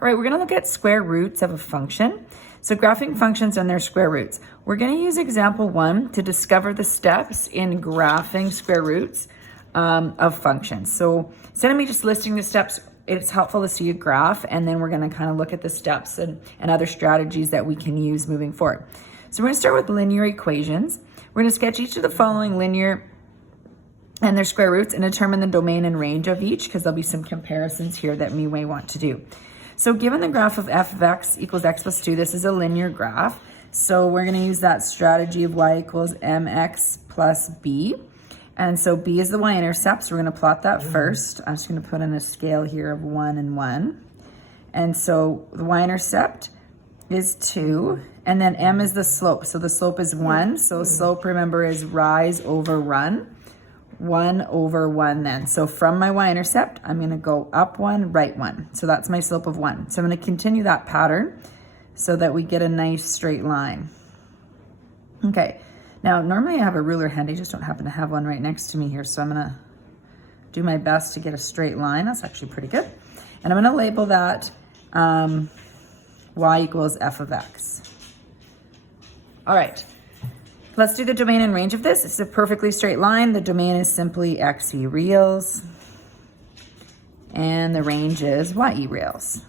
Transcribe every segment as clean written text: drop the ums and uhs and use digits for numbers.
All right, we're gonna look at square roots of a function. So graphing functions and their square roots. We're gonna use example 1 to discover the steps in graphing square roots of functions. So instead of me just listing the steps, it's helpful to see a graph, and then we're gonna kind of look at the steps and other strategies that we can use moving forward. So we're gonna start with linear equations. We're gonna sketch each of the following linear and their square roots and determine the domain and range of each, because there'll be some comparisons here that we may want to do. So given the graph of f of x equals x plus 2, this is a linear graph. So we're going to use that strategy of y equals mx plus b. And so b is the y-intercept, so we're going to plot that first. I'm just going to put in a scale here of 1 and 1. And so the y-intercept is 2, and then m is the slope. So the slope is 1. So slope, remember, is rise over run. 1 over 1 then. So from my y-intercept, I'm going to go up 1, right 1. So that's my slope of 1. So I'm going to continue that pattern so that we get a nice straight line. Okay, now normally I have a ruler handy, I just don't happen to have one right next to me here. So I'm going to do my best to get a straight line. That's actually pretty good. And I'm going to label that y equals f of x. All right. Let's do the domain and range of this. It's a perfectly straight line. The domain is simply xe reals, and the range is ye reals.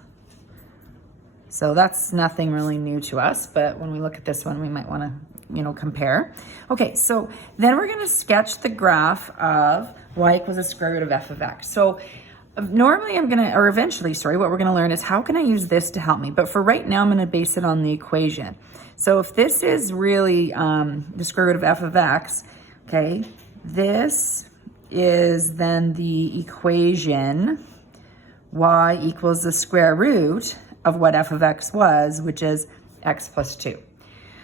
So that's nothing really new to us, but when we look at this one, we might want to, compare. Okay, so then we're going to sketch the graph of y equals the square root of f of x. So normally eventually, what we're going to learn is how can I use this to help me? But for right now, I'm going to base it on the equation. So if this is really the square root of f of x, okay, this is then the equation y equals the square root of what f of x was, which is x plus 2.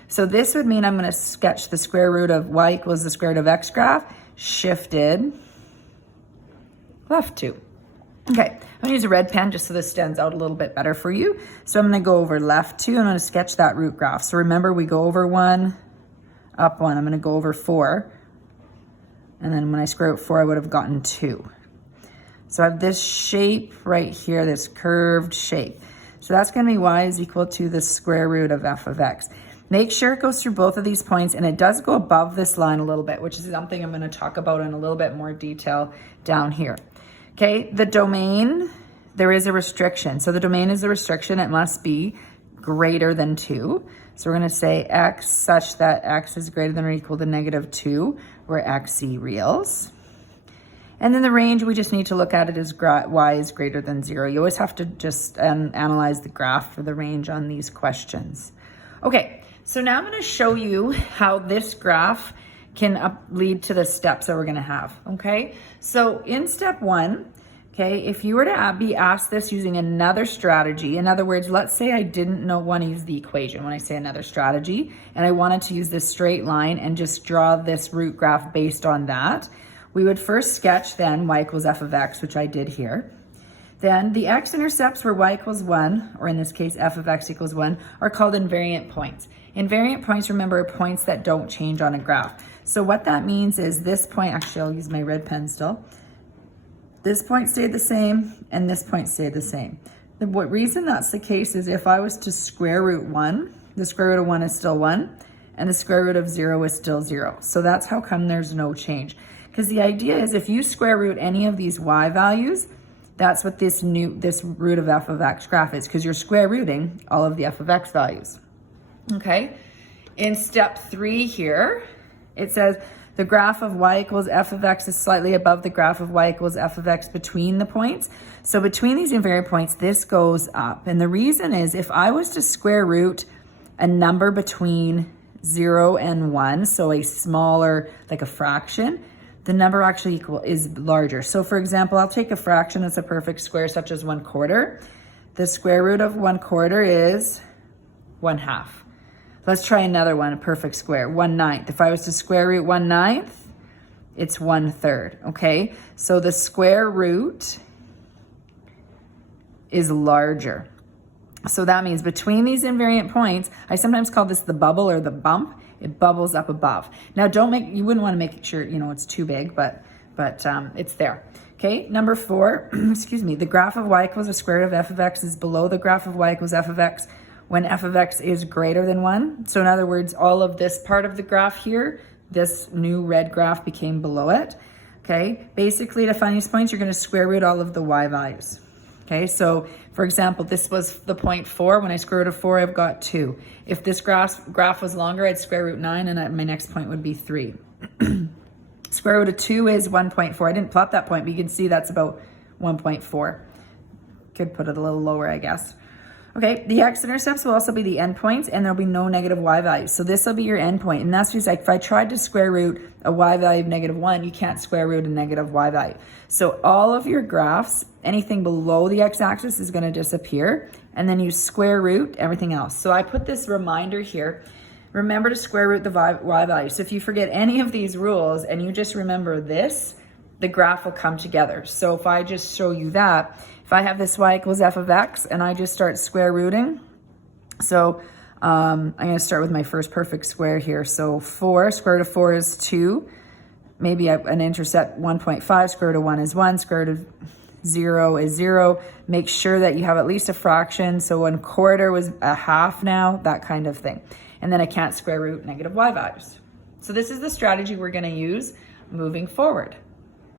So this would mean I'm going to sketch the square root of y equals the square root of x graph, shifted left 2. Okay, I'm going to use a red pen just so this stands out a little bit better for you. So I'm going to go over left 2. I'm going to sketch that root graph. So remember, we go over 1, up 1. I'm going to go over 4. And then when I square root 4, I would have gotten 2. So I have this shape right here, this curved shape. So that's going to be y is equal to the square root of f of x. Make sure it goes through both of these points, and it does go above this line a little bit, which is something I'm going to talk about in a little bit more detail down here. Okay, the domain, there is a restriction. So the domain is a restriction. It must be greater than 2. So we're going to say x such that x is greater than or equal to negative 2, where xe reals. And then the range, we just need to look at it as y is greater than 0. You always have to just analyze the graph for the range on these questions. Okay, so now I'm going to show you how this graph can lead to the steps that we're going to have, okay? So in step 1, okay, if you were to be asked this using another strategy, in other words, let's say I didn't want to use the equation when I say another strategy, and I wanted to use this straight line and just draw this root graph based on that, we would first sketch then y equals f of x, which I did here. Then the x-intercepts where y equals 1, or in this case f of x equals 1, are called invariant points. Invariant points, remember, are points that don't change on a graph. So what that means is this point, actually I'll use my red pen still, this point stayed the same and this point stayed the same. The reason that's the case is if I was to square root 1, the square root of 1 is still 1, and the square root of 0 is still 0. So that's how come there's no change. Because the idea is if you square root any of these y values, that's what this root of f of x graph is, because you're square rooting all of the f of x values. Okay, in step 3 here, it says the graph of y equals f of x is slightly above the graph of y equals f of x between the points. So between these invariant points, this goes up. And the reason is if I was to square root a number between 0 and 1, so a smaller, like a fraction, the number actually is larger. So for example, I'll take a fraction that's a perfect square, such as 1/4. The square root of 1/4 is 1/2. Let's try another one, a perfect square, 1/9. If I was to square root 1/9, it's 1/3, okay? So the square root is larger. So that means between these invariant points, I sometimes call this the bubble or the bump. It bubbles up above. Now you wouldn't want to make sure, it's too big, but it's there. Okay, number 4, excuse me, the graph of y equals the square root of f of x is below the graph of y equals f of x when f of x is greater than 1. So in other words, all of this part of the graph here, this new red graph became below it. Okay, basically to find these points, you're going to square root all of the y values. Okay, so for example, this was the point 4. When I square root of 4, I've got 2. If this graph was longer, I'd square root 9, and my next point would be 3. Square root of 2 is 1.4. I didn't plot that point, but you can see that's about 1.4. Could put it a little lower, I guess. Okay, the x-intercepts will also be the endpoints, and there'll be no negative y values. So this will be your endpoint, and that's just like if I tried to square root a y value of -1, you can't square root a negative y value. So all of your graphs, anything below the x-axis is going to disappear, and then you square root everything else. So I put this reminder here. Remember to square root the y value. So if you forget any of these rules and you just remember this, the graph will come together. So if I just show you that, if I have this y equals f of x and I just start square rooting, so I'm going to start with my first perfect square here. So 4, square root of 4 is 2. Maybe an intercept 1.5, square root of 1 is 1, square root of 0 is 0. Make sure that you have at least a fraction. So 1/4 was a half now, that kind of thing. And then I can't square root negative y values. So this is the strategy we're going to use moving forward.